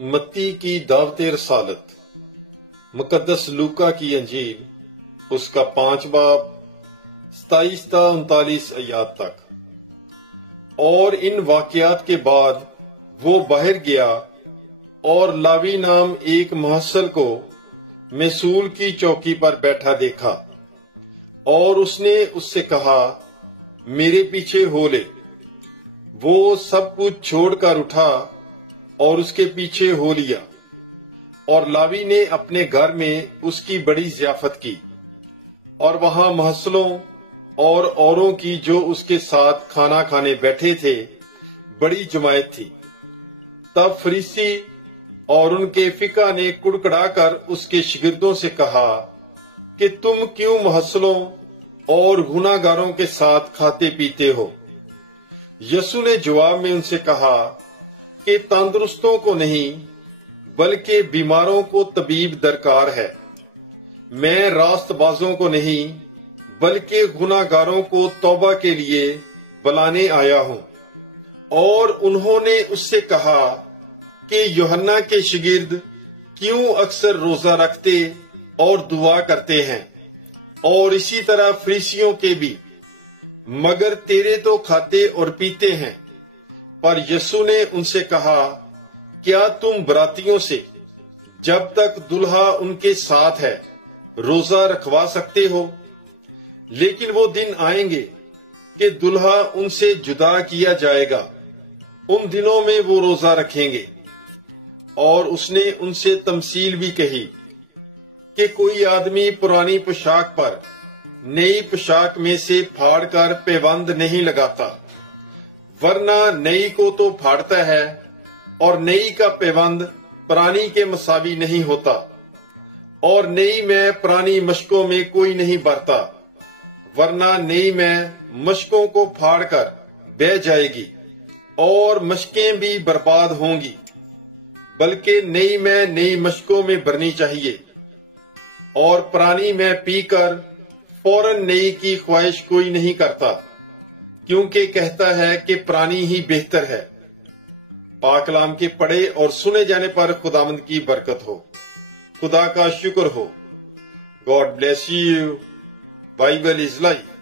متی کی دعوت رسالت، مقدس لوکا کی انجیل، اس کا 5 باب 27 تا 39 آیات تک۔ اور ان واقعات کے بعد وہ باہر گیا اور لاوی نام ایک محصل کو محصول کی چوکی پر بیٹھا دیکھا، اور اس نے اس سے کہا، میرے پیچھے ہو لے۔ وہ سب کچھ چھوڑ کر اٹھا اور اس کے پیچھے ہو لیا، اور لاوی نے اپنے گھر میں اس کی بڑی ضیافت کی، اور وہاں محصلوں اور اوروں کی جو اس کے ساتھ کھانا کھانے بیٹھے تھے بڑی جماعت تھی۔ تب فریسی اور ان کے فقہ نے کڑکڑا کر اس کے شاگردوں سے کہا کہ تم کیوں محصلوں اور گناہ گاروں کے ساتھ کھاتے پیتے ہو؟ یسوع نے جواب میں ان سے کہا کہ تندرستوں کو نہیں بلکہ بیماروں کو طبیب درکار ہے۔ میں راست بازوں کو نہیں بلکہ گناہ گاروں کو توبہ کے لیے بلانے آیا ہوں۔ اور انہوں نے اس سے کہا کہ یوحنا کے شاگرد کیوں اکثر روزہ رکھتے اور دعا کرتے ہیں، اور اسی طرح فریسیوں کے بھی، مگر تیرے تو کھاتے اور پیتے ہیں۔ پر یسوع نے ان سے کہا، کیا تم براتیوں سے جب تک دلہا ان کے ساتھ ہے روزہ رکھوا سکتے ہو؟ لیکن وہ دن آئیں گے کہ دلہا ان سے جدا کیا جائے گا، ان دنوں میں وہ روزہ رکھیں گے۔ اور اس نے ان سے تمثیل بھی کہی کہ کوئی آدمی پرانی پوشاک پر نئی پوشاک میں سے پھاڑ کر پیوند نہیں لگاتا، ورنہ نئی کو تو پھاڑتا ہے، اور نئی کا پیوند پرانی کے مساوی نہیں ہوتا، اور نئی میں پرانی مشکوں میں کوئی نہیں بھرتا، ورنہ نئی میں مشکوں کو پھاڑ کر بہہ جائے گی اور مشکیں بھی برباد ہوں گی، بلکہ نئی میں نئی مشکوں میں بھرنی چاہیے۔ اور پرانی میں پی کر فوراً نئی کی خواہش کوئی نہیں کرتا، کیونکہ کہتا ہے کہ پرانی ہی بہتر ہے۔ پاک کلام کے پڑھے اور سنے جانے پر خداوند کی برکت ہو۔ خدا کا شکر ہو۔ God bless you. Bible is life.